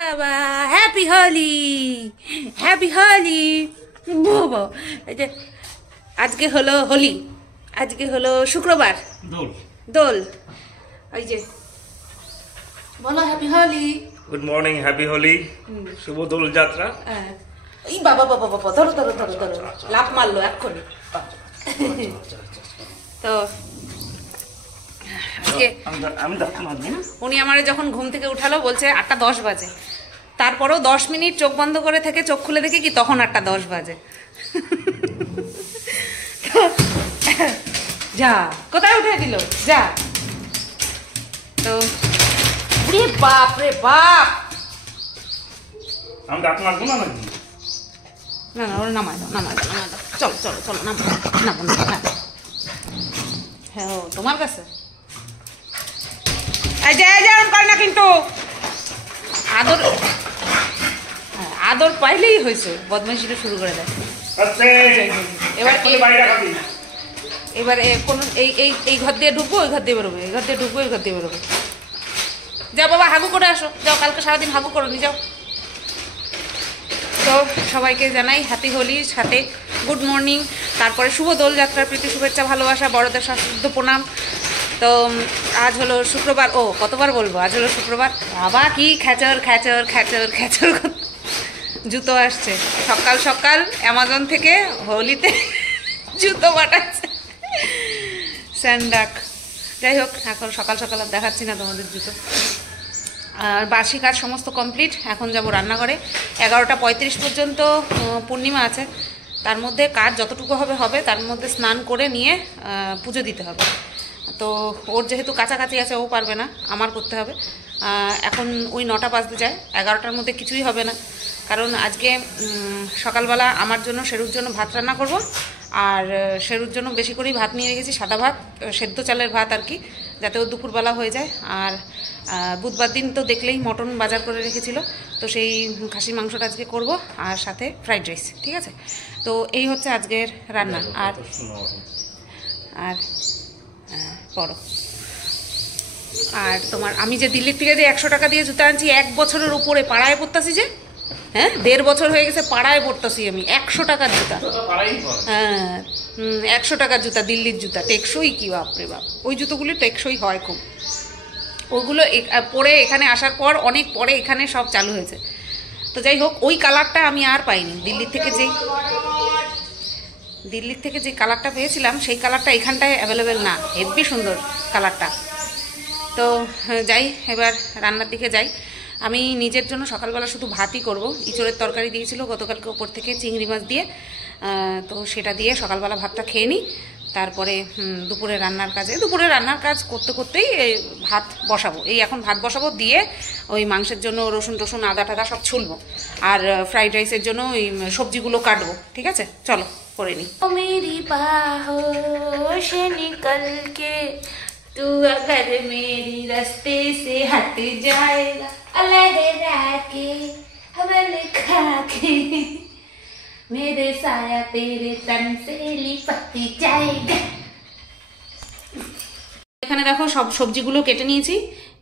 বাবা happy Holi, happy Holi. বাবা এই যে আজকে হলো হোলি, আজকে হলো শুক্রবার, দোল দোল। ওই যে বলো happy Holi. Good morning, happy Holi, শুভ দোল যাত্রা। এই বাবা বাবা বাবা ধরো ধরো ধরো ধরো, লাফ মারলো এক্ষুনি। তো উনি আমার যখন ঘুম থেকে উঠালো বলছে 8:10 বাজে, তারপরেও 10 মিনিট চোখ বন্ধ করে থেকে চোখ খুলে দেখি কি তখন 8:10 বাজে। যা কোথায় উঠে দিল যা। তো বাপ রে বাপ, আমি দাঁত মারবো না নাকি? না না ওরা নামায় দাও নামায় দাও নামায় দাও, চলো চলো চলো নামো নামো নামো। হ্যাঁ ও তোমার কাছে করে না কিন্তু আদর, আদর পাইলেই হয়েছে, বদমাইশিটা শুরু করে দেয়। এবার এবার কোন এই এই এই ঘর দিয়ে ঢুকবো ওই ঘর দিয়ে বেরোবে, এই ঘর দিয়ে ঢুকবো ওই ঘর দিয়ে বেরোবে। যাও বাবা হাগু করে আসো, যাও কালকে সারাদিন হাগু করো নি যাও। তো সবাইকে জানাই হ্যাপি হোলি, সাথে গুড মর্নিং, তারপরে শুভ দোল যাত্রার প্রীতি শুভেচ্ছা ভালোবাসা, বড়দের সশ্রদ্ধ প্রণাম। তো আজ হলো শুক্রবার, ও কতবার বলবো, আজ হলো শুক্রবার। বাবা কি খ্যাচর খ্যাচর খ্যাচর খ্যাচর জুতো আসছে সকাল সকাল অ্যামাজন থেকে, হোলিতে জুতো পাঠাচ্ছে স্যান্ডাক। যাই হোক এখন সকাল সকাল আর দেখাচ্ছি না তোমাদের জুতো। আর বাসি কাজ সমস্ত কমপ্লিট, এখন যাব রান্নাঘরে। 11:35 পর্যন্ত পূর্ণিমা আছে, তার মধ্যে কাজ যতটুকু হবে হবে, তার মধ্যে স্নান করে নিয়ে পুজো দিতে হবে। তো ওর যেহেতু কাছাকাছি আছে ও পারবে না, আমার করতে হবে। এখন ওই 9টা বাজতে যায়, 11টার মধ্যে কিছুই হবে না, কারণ আজকে সকালবেলা আমার জন্য শেরুর জন্য ভাত রান্না করব। আর শেরুর জন্য বেশি করেই ভাত নিয়ে রেখেছি, সাদা ভাত, সেদ্ধ চালের ভাত আর কি, যাতে ও দুপুরবেলা হয়ে যায়। আর বুধবার দিন তো দেখলেই মটন বাজার করে রেখেছিল, তো সেই খাসির মাংসটা আজকে করব, আর সাথে ফ্রাইড রাইস। ঠিক আছে, তো এই হচ্ছে আজকের রান্না। আর আর পড়ো। আর তোমার আমি যে দিল্লির থেকে যে 100 টাকা দিয়ে জুতা আনছি, 1 বছরের উপরে পাড়ায় পড়তাছি যে, হ্যাঁ 1.5 বছর হয়ে গেছে পাড়ায় পড়তাছি আমি, 100 টাকার জুতা। হ্যাঁ 100 টাকার জুতা, দিল্লির জুতা, টেকসই কি বাপরে বাপ, ওই জুতোগুলি টেকসই হয় খুব। ওইগুলো পরে এখানে আসার পর অনেক পরে এখানে সব চালু হয়েছে। তো যাই হোক, ওই কালারটা আমি আর পাইনি। দিল্লির থেকে যে কালারটা পেয়েছিলাম সেই কালারটা এখানটায় অ্যাভেলেবেল না, হেব্বি সুন্দর কালারটা। তো যাই এবার রান্নার দিকে যাই। আমি নিজের জন্য সকালবেলা শুধু ভাতই করব, ইঁচড়ের তরকারি দিয়েছিল গতকালকে ওপর থেকে চিংড়ি মাছ দিয়ে, তো সেটা দিয়ে সকালবেলা ভাতটা খেয়ে নিই। তারপরে দুপুরে রান্নার কাজ করতে করতেই ভাত বসাবো। এই এখন ভাত বসাবো, দিয়ে ওই মাংসের জন্য রসুন টসুন আদা টাদা সব ছুলবো, আর ফ্রাইড রাইসের জন্য ওই সবজিগুলো কাটবো। ঠিক আছে চলো করে নিই। মেরি বাहों से निकल के तू अगर मेरी रास्ते से हट जाएगा, लहरा के हवा लिखा के मेरे साया तेरे तन से लिपट जाएगा। এখানে দেখো সব সবজিগুলো কেটে নিয়েছি।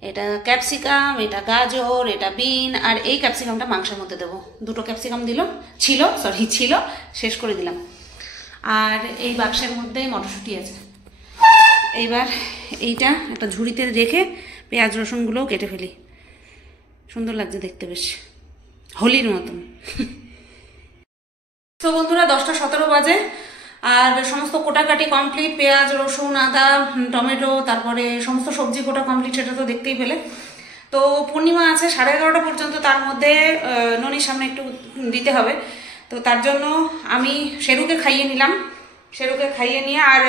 এটা ক্যাপসিকাম, এটা গাজর, এটা বিন, আর এই ক্যাপসিকামটা মাংসের মধ্যে দেবো। 2টো ক্যাপসিকাম ছিল শেষ করে দিলাম। আর এই বাক্সের মধ্যে মটরশুঁটি আছে। এইবার এইটা একটা ঝুড়িতে রেখে পেঁয়াজ রসুনগুলোও কেটে ফেলি, সুন্দর লাগছে দেখতে, বেশ হোলির মতন। তো বন্ধুরা 10:17 বাজে, আর সমস্ত কোটাকাটি কমপ্লিট, পেঁয়াজ রসুন আদা টমেটো, তারপরে সমস্ত সবজি কোটা কমপ্লিট, সেটা তো দেখতেই পেলে। তো পূর্ণিমা আছে 11:30 পর্যন্ত, তার মধ্যে ননির সামনে একটু দিতে হবে। তো তার জন্য আমি শেরুকে খাইয়ে নিলাম, শেরুকে খাইয়ে নিয়ে, আর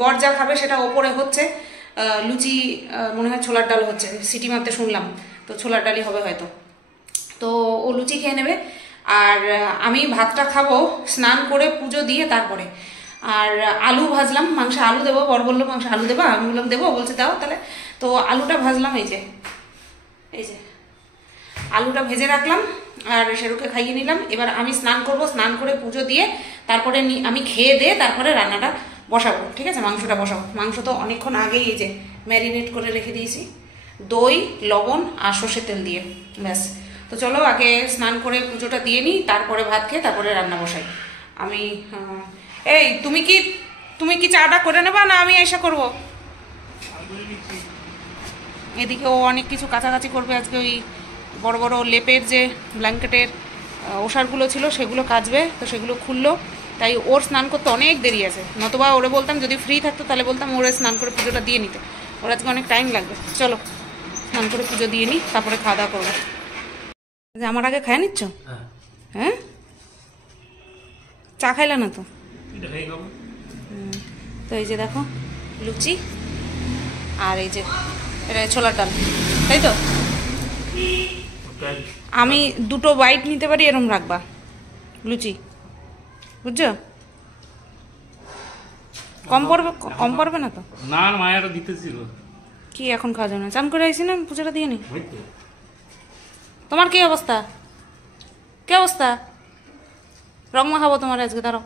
বর যা খাবে সেটা ওপরে হচ্ছে লুচি, মনে হয় ছোলার ডাল হচ্ছে, সিটি মারতে শুনলাম, তো ছোলার ডালই হবে হয়তো। তো ও লুচি খেয়ে নেবে, আর আমি ভাতটা খাবো স্নান করে পুজো দিয়ে তারপরে। আর আলু ভাজলাম, মাংসে আলু দেবো, বর বললো মাংসে আলু দেবো, আমি বললাম দেবো, বলছে দাও তাহলে। তো আলুটা ভাজলাম, এই যে আলুটা ভেজে রাখলাম, আর শেরুকে খাইয়ে নিলাম। এবার আমি স্নান করব, স্নান করে পুজো দিয়ে তারপরে আমি খেয়ে দিয়ে তারপরে রান্নাটা বসাবো। ঠিক আছে, মাংসটা বসাবো। মাংস তো অনেকক্ষণ আগেই এই যে ম্যারিনেট করে রেখে দিয়েছি, দই লবণ আর সর্ষের তেল দিয়ে, ব্যাস তো চলো আগে স্নান করে পুজোটা দিয়ে নিই, তারপরে ভাত খেয়ে তারপরে রান্না বসাই। আমি এই তুমি কি চাটা করে নেবা না আমি এসে করব? এদিকে ও অনেক কিছু কাছাকাছি করবে আজকে, ওই বড় বড় লেপের যে ব্ল্যাঙ্কেটের ওষারগুলো ছিল সেগুলো কাচবে, তো সেগুলো খুললো, তাই ওর স্নান করতে অনেক দেরি আছে। নতবা ওরে বলতাম যদি ফ্রি থাকতো তাহলে বলতাম ওরে স্নান করে পুজোটা দিয়ে নিতে, ওর আজকে অনেক টাইম লাগবে। চলো স্নান করে পুজো দিয়ে নিই, তারপরে খাওয়া দাওয়া করবো। আমার আগে খায় নিচ্ছ? হ্যাঁ, চা খাইলা না তো? তো এই যে দেখো লুচি, আর এই যে এটা ছোলার ডাল, তাই তো? আমি 2টো বাইট নিতে পারি এরম রাখবা লুচি, বুঝছো? কম পড়বে না তো? না মায়েরও দিতেছিল। কি এখন খাওয়া যাবে না? চান করে আইসি না, পুজোটা দিয়ে নি। তোমার কি অবস্থা? কি অবস্থা? রং মাখাবো তোমার আজকে, দাঁড়াও।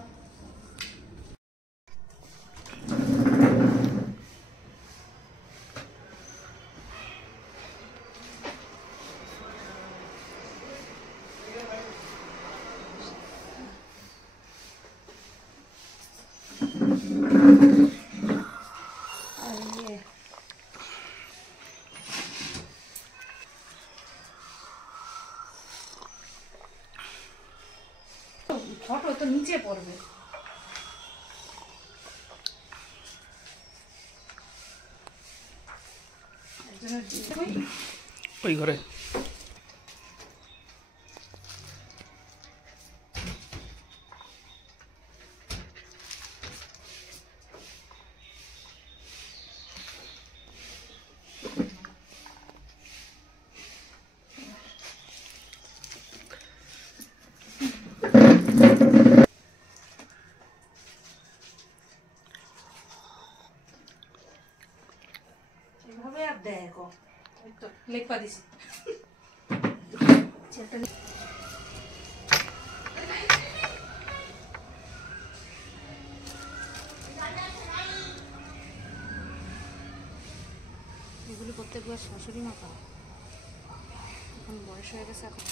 ফটো তো নিচে পড়বে। ওই ঘরে এভাবে আর দেখো তো লেখা দিছি। এগুলো করতে গিয়ে শাশুড়ি মা করে, এখন বয়স হয়ে গেছে। এখন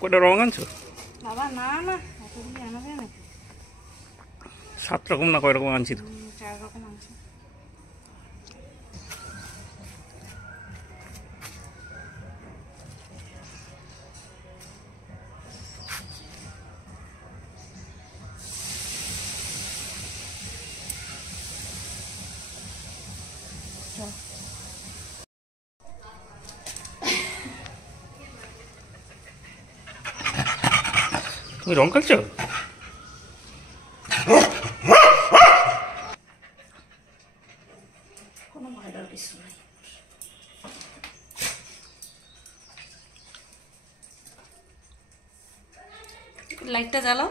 কয়টা রং আনছো? বাবা না না, এতগুলি আনা যায় নাকি? 7 রকম না কয় রকম আনছি তো। 4 রকম আছে। তুমি রং খেলছো? কোনো ভয়ের কিছু নাই। লাইটটা জ্বালাও।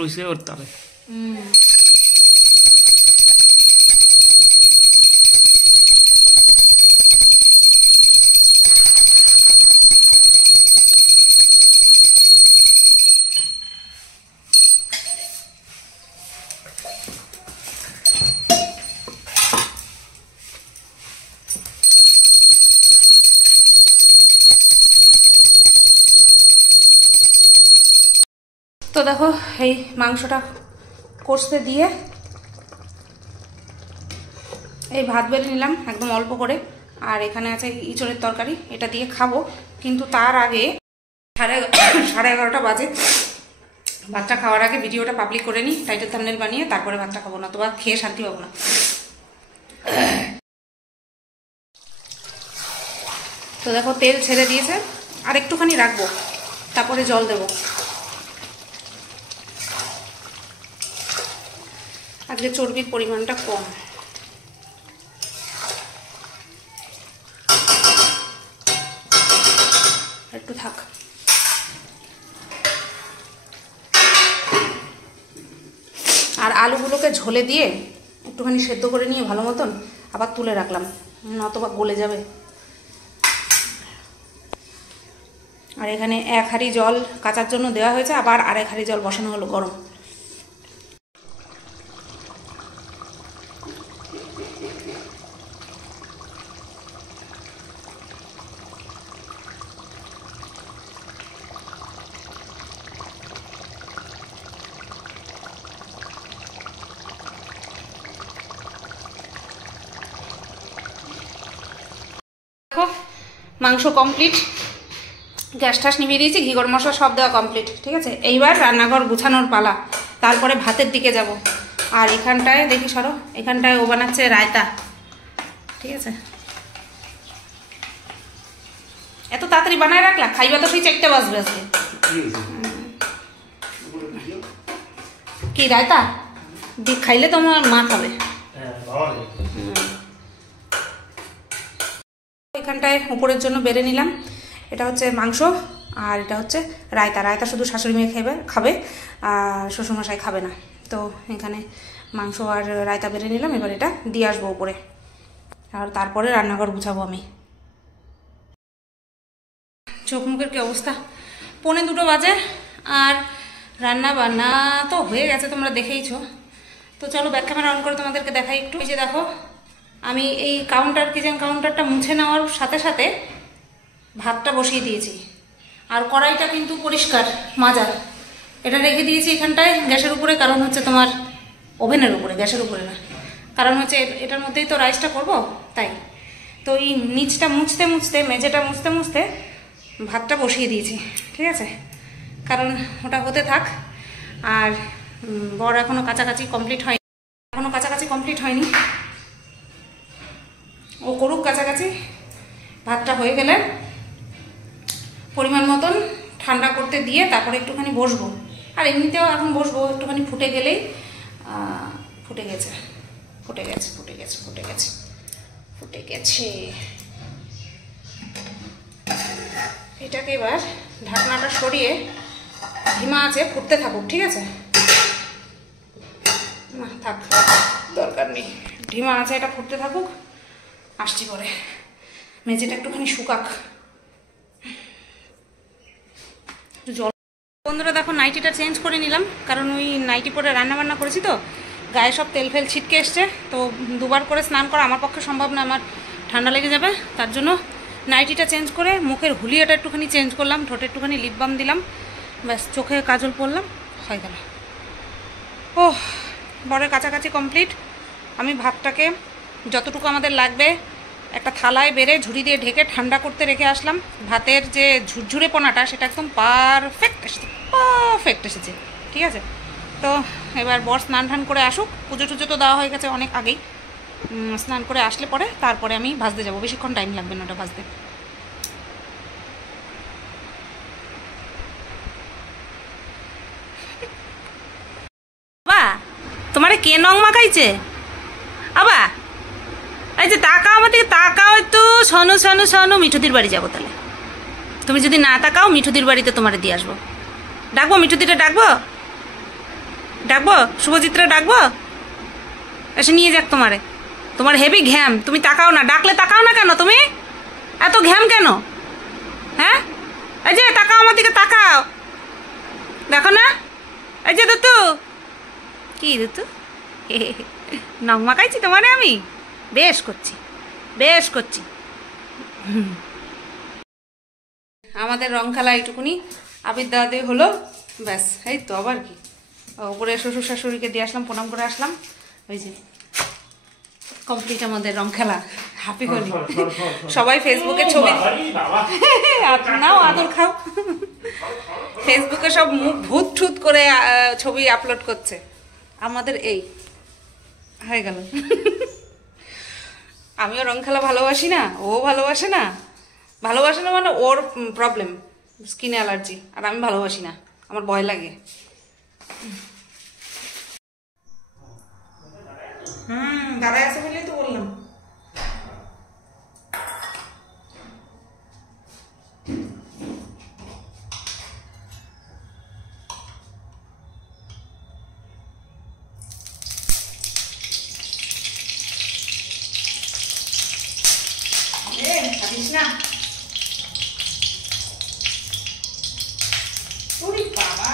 রয়েছে ওর তালে। তো দেখো এই মাংসটা কষতে দিয়ে এই ভাত বেড়ে নিলাম একদম অল্প করে, আর এখানে আছে ইঁচড়ের তরকারি, এটা দিয়ে খাবো। কিন্তু তার আগে 11:30 বাজে, ভাতটা খাওয়ার আগে ভিডিওটা পাবলিক করে নিই, টাইটেল থাম্বনেল বানিয়ে, তারপরে ভাতটা খাবো, না তো বা খেয়ে শান্তি পাবো না। তো দেখো তেল ছেড়ে দিয়েছে, আর একটুখানি রাখবো, তারপরে জল দেবো। আজকে চর্বির পরিমাণটা কম। একটু থাক। আর আলুগুলোকে ঝোলে দিয়ে একটুখানি সেদ্ধ করে নিয়ে ভালো মতন আবার তুলে রাখলাম, নতবা গলে যাবে। আর এখানে 1 হাঁড়ি জল কাচার জন্য দেওয়া হয়েছে, আবার আরেক হাঁড়ি জল বসানো হলো গরম। দেখো মাংস কমপ্লিট, গ্যাস টাস নিভিয়ে দিয়েছি, ঘি গরম মশলা সব দেওয়া কমপ্লিট। ঠিক আছে, এইবার রান্নাঘর গুছানোর পালা, তারপরে ভাতের দিকে যাব। আর এখানটায় দেখি সরো, এখানটায় ও বানাচ্ছে রায়তা। ঠিক আছে, এত তাড়াতাড়ি বানায় রাখলা, খাইবা তো সেই 4টা বাজবে আজকে। কি রায়তা খাইলে তোমার মা খাবে। এখানটায় উপরের জন্য বেড়ে নিলাম, এটা হচ্ছে মাংস আর এটা হচ্ছে রায়তা। রায়তা শুধু শাশুড়ি মেয়ে খাবে আর শ্বশুরমশাই খাবে না। তো এখানে মাংস আর রায়তা বেড়ে নিলাম, এবার এটা দিয়ে আসবো উপরে, আর তারপরে রান্নাঘর গুছাবো আমি। চোখ মুখের কি অবস্থা, 1:45 বাজে, আর রান্না বান্না তো হয়ে গেছে, তোমরা দেখেইছো। তো চলো ব্যাক ক্যামেরা অন করে তোমাদেরকে দেখাই একটু। এই যে দেখো, আমি এই কিচেন কাউন্টারটা মুছে নেওয়ার সাথে সাথে ভাতটা বসিয়ে দিয়েছি, আর কড়াইটা কিন্তু পরিষ্কার মাজার। এটা রেখে দিয়েছি এখানটায় গ্যাসের উপরে, কারণ হচ্ছে তোমার ওভেনের উপরে, গ্যাসের উপরে না, কারণ হচ্ছে এটার মধ্যেই তো রাইসটা করব, তাই। তো এই নিচটা মুছতে মুছতে, মেঝেটা মুছতে মুছতে ভাতটা বসিয়ে দিয়েছি। ঠিক আছে, কারণ ওটা হতে থাক। আর বড় এখনও কাছাকাছি কমপ্লিট হয়নি, ও করুক কাছাকাছি। ভাতটা হয়ে গেলে পরিমাণ মতন ঠান্ডা করতে দিয়ে তারপরে একটুখানি বসবো। আর এমনিতেও এখন বসবো, একটুখানি ফুটে গেলেই ফুটে গেছে। এটাকে এবার ঢাকনাটা সরিয়ে ধিমা আছে ফুটতে থাকুক। ঠিক আছে, না থাক, দরকার নেই, ধিমা আছে, এটা ফুটতে থাকুক, আসছি পরে। মেঝেটা একটুখানি শুকাক। জল বন্ধুরা দেখো, নাইটিটা চেঞ্জ করে নিলাম, কারণ ওই নাইটি পরে রান্নাবান্না করেছি তো গায়ে সব তেল ফেল ছিটকে এসছে। তো 2বার করে স্নান করা আমার পক্ষে সম্ভব না, আমার ঠান্ডা লেগে যাবে। তার জন্য নাইটিটা চেঞ্জ করে মুখের হুলিয়াটা একটুখানি চেঞ্জ করলাম, ঠোঁটে একটুখানি লিপ বাম দিলাম, ব্যাস চোখে কাজল পরলাম, হয়ে গেল। বরের কাছাকাছি কমপ্লিট। আমি ভাতটাকে যতটুকু আমাদের লাগবে একটা থালায় বেড়ে ঝুড়ি দিয়ে ঢেকে ঠান্ডা করতে রেখে আসলাম। ভাতের যে ঝুরঝুরে পোনাটা সেটা একদম পারফেক্ট এসেছে। ঠিক আছে, তো এবার বর স্নান টান করে আসুক, পুজো টুজো তো দেওয়া হয়ে গেছে অনেক আগেই। স্নান করে আসলে পরে তারপরে আমি ভাজতে যাবো, বেশিক্ষণ টাইম লাগবে না ওটা ভাজতে। তোমারে কে নং মাখাইছে আবা? এই যে তাকাও, আমার দিকে তাকাও একটু। শোনো, মিঠুদির বাড়ি যাবো তাহলে। তুমি যদি না তাকাও, মিঠুদির বাড়িতে তোমারে দিয়ে আসবো। ডাকবো মিঠুদিটা, ডাকবো শুভজিৎরা, ডাকবো, এসে নিয়ে যাক তোমারে। তোমার হেভি ঘ্যাম, তুমি তাকাও না, ডাকলে তাকাও না কেন? তুমি এত ঘ্যাম কেন? হ্যাঁ, এই যে তাকাও, আমার দিকে তাকাও, দেখো না। এই যে দুতু, কি দুতু, নখ মাখাইছি তোমারে আমি, বেশ করছি। আমাদের রং খেলা এইটুকুনি আবির দাওয়া দিয়ে হলো, ব্যাস। এই তো আবার কি, উপরে শ্বশুর শাশুড়িকে দিয়ে আসলাম, প্রণাম করে আসলাম। ওই যে কমপ্লিট আমাদের রং খেলা। হ্যাপি হোলি। সবাই ফেসবুকে ছবি নাও, আদর খাও। ফেসবুকে সব মুখ ভূত ঠুত করে ছবি আপলোড করছে। আমাদের এই হয়ে গেল। আমিও রং খেলা ভালোবাসি না, ও ভালোবাসে না। ভালোবাসে না মানে ওর প্রবলেম, স্কিন অ্যালার্জি, আর আমি ভালোবাসি না, আমার ভয় লাগে। দাদা আছে বলেই তো বললাম। না বাবা,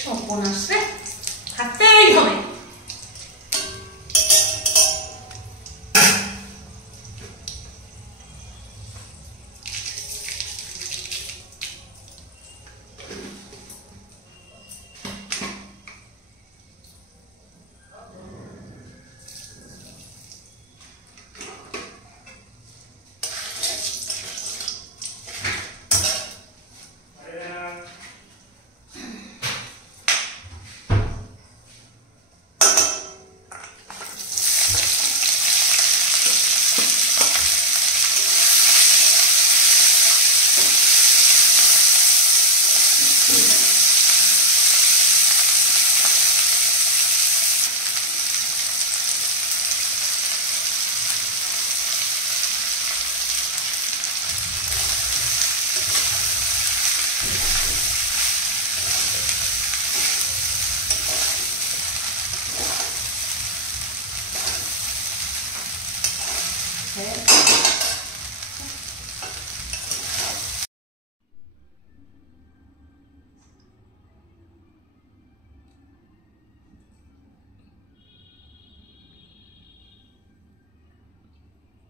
সর্বনাশ রে, খাতেই হবে।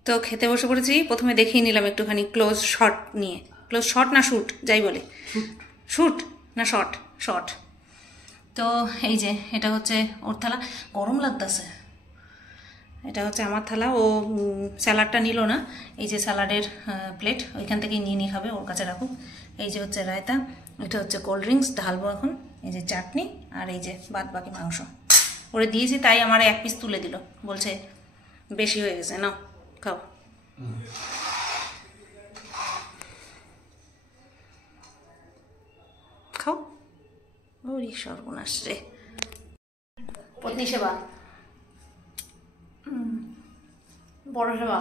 তো খেতে বসে পড়েছি। প্রথমে দেখিয়ে নিলাম একটুখানি ক্লোজ শট নিয়ে। ক্লোজ শট না শ্যুট যাই বলে, শ্যুট না শট, শট। তো এই যে এটা হচ্ছে ওর থালা, গরম লাগতেছে। এটা হচ্ছে আমার থালা। ও স্যালাডটা নিল না, এই যে স্যালাডের প্লেট ওইখান থেকেই নিয়ে নিয়ে খাবে, ওর কাছে রাখুক। এই যে হচ্ছে রায়তা, এটা হচ্ছে কোল্ড ড্রিঙ্কস ঢালবো এখন, এই যে চাটনি, আর এই যে বাদ বাকি মাংস ওরে দিয়েছি, তাই আমার এক পিস তুলে দিল, বলছে বেশি হয়ে গেছে, নাও খাও। খাও। ওরে সর্বনাশ রে। পত্নী সেবা, বড় সেবা।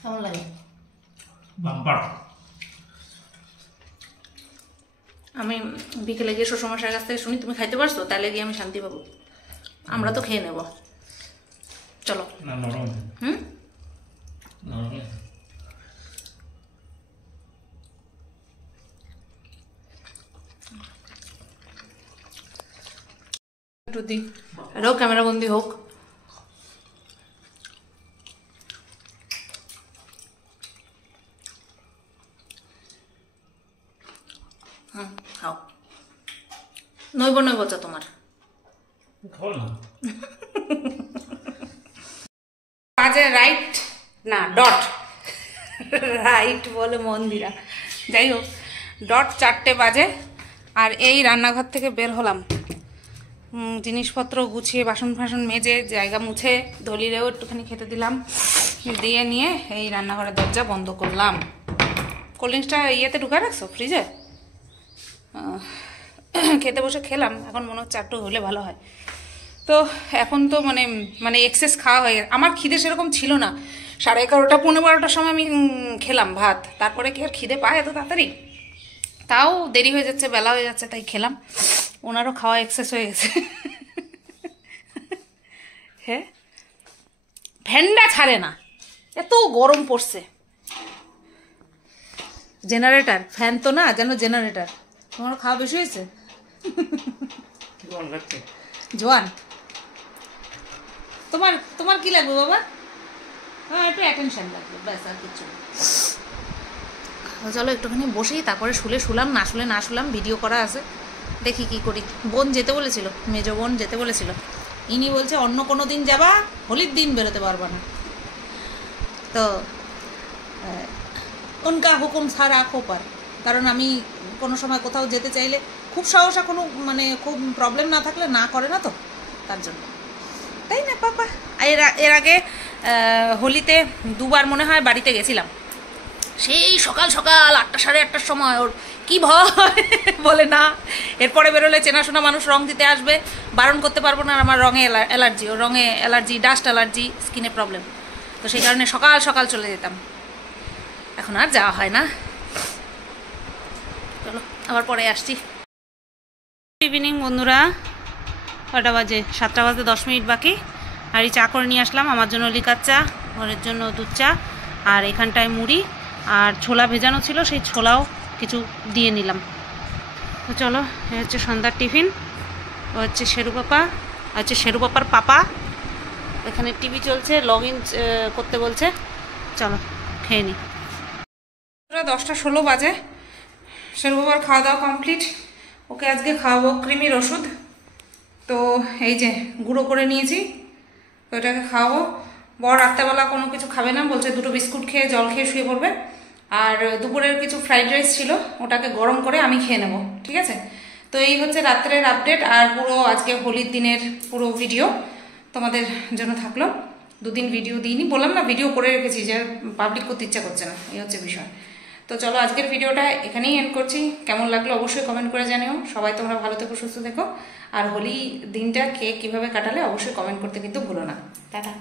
কেমন লাগে? আমি বিকেলে গিয়ে শ্বশুরমশাইয়ের কাছ থেকে শুনি তুমি খাইতে পারছো, তাহলে গিয়ে আমি শান্তি পাবো। আমরা তো খেয়ে নেব, চলো। একটু এটাও ক্যামেরা বন্দি হোক। খাও। নইব নইব চা তোমার। বাজে রাইট না ডট, রাইট বলে মন্দিরা, যাই হোক ডট 4টে বাজে। আর এই রান্নাঘর থেকে বের হলাম, জিনিসপত্র গুছিয়ে বাসন ফাসন মেজে জায়গা মুছে দলিরেও একটুখানি খেতে দিলাম, দিয়ে নিয়ে এই রান্নাঘরের দরজা বন্ধ করলাম। কোল্ড ড্রিঙ্কসটা ইয়েতে ঢুকায় রাখছো ফ্রিজে? খেতে বসে খেলাম, এখন মনে হচ্ছে একটু হলে ভালো হয়। তো এখন তো মানে এক্সেস খাওয়া হয়ে গেছে। আমার খিদে সেরকম ছিল না, 11:30 পৌনে 12টার সময় আমি খেলাম ভাত, তারপরে কি আর খিদে পায় এত তাড়াতাড়ি? তাও দেরি হয়ে যাচ্ছে, বেলা হয়ে যাচ্ছে, তাই খেলাম। ওনারও খাওয়া এক্সেস হয়ে গেছে। হ্যাঁ, ফ্যানটা ছাড়ে না, এত গরম পড়ছে। জেনারেটর, ফ্যান তো না, যেন জেনারেটর। তোমার খাওয়া বেশি হয়েছে? জোয়ান, তোমার তোমার কি লাগবে বাবা? হ্যাঁ, একটু অ্যাটেনশন লাগবে, ব্যাস, আর কিছু না। চলো একটুখানি বসি, তারপরে শুলাম, না শুলাম, ভিডিও করা আছে, দেখি কি করি। বোন যেতে বলেছিল, মেজো বোন যেতে বলেছিল, ইনি বলছে অন্য কোনো দিন যাবা, হোলির দিন বেরোতে পারবা না। তো উনকা হুকুম ছাড়া খোপার, কারণ আমি কোনো সময় কোথাও যেতে চাইলে খুব সাহসা কোনো মানে খুব প্রবলেম না থাকলে না করে না, তো তার জন্য, তাই না পাপা? এর আগে হোলিতে দুবার মনে হয় বাড়িতে গেছিলাম, সেই সকাল সকাল 8টা সাড়ে 8টার সময়। ওর কি ভয় বলে না, এরপরে বেরোলে চেনাশোনা মানুষ রং দিতে আসবে, বারণ করতে পারবো না, আর আমার রঙে অ্যালার্জি, ও রঙে অ্যালার্জি, ডাস্ট অ্যালার্জি, স্কিনে প্রবলেম, তো সেই কারণে সকাল সকাল চলে যেতাম। এখন আর যাওয়া হয় না। চলো আবার পরে আসছি। ইভিনিং বন্ধুরা, কটা বাজে? 7টা বাজতে 10 মিনিট বাকি। আর এই চা করে নিয়ে আসলাম, আমার জন্য লিকার চা, ঘরের জন্য দুধ চা, আর এখানটায় মুড়ি আর ছোলা ভেজানো ছিল, সেই ছোলাও কিছু দিয়ে নিলাম। তো চলো, এ হচ্ছে সন্ধ্যার টিফিন। ও হচ্ছে শেরু পাপা, হচ্ছে শেরু পাপার পাপা, এখানে টিভি চলছে, লগ ইন করতে বলছে। চলো খেয়ে নিই। 10টা 16 বাজে, শেরু বাবার খাওয়া দাওয়া কমপ্লিট। ওকে আজকে খাওয়াবো কৃমির ওষুধ, তো এই যে গুঁড়ো করে নিয়েছি, তো এটাকে খাওয়াবো। বর রাত্রেবেলা কোনো কিছু খাবে না, বলছে 2টো বিস্কুট খেয়ে জল খেয়ে শুয়ে পড়বে। আর দুপুরের কিছু ফ্রাইড রাইস ছিল, ওটাকে গরম করে আমি খেয়ে নেব, ঠিক আছে? তো এই হচ্ছে রাত্রের আপডেট, আর পুরো আজকে হোলির দিনের পুরো ভিডিও তোমাদের জন্য থাকলো। 2 দিন ভিডিও দিইনি, বললাম না, ভিডিও করে রেখেছি, যে পাবলিক করতে ইচ্ছা করছে না, এই হচ্ছে বিষয়। তো চলো আজকের ভিডিওটা এখানেই এন্ড করছি। কেমন লাগলো অবশ্যই কমেন্ট করে জানিও। সবাই তোমরা ভালো থেকো, সুস্থ থেকো, আর হোলি দিনটা কে কীভাবে কাটালে অবশ্যই কমেন্ট করতে কিন্তু ভুলো না। টাটা।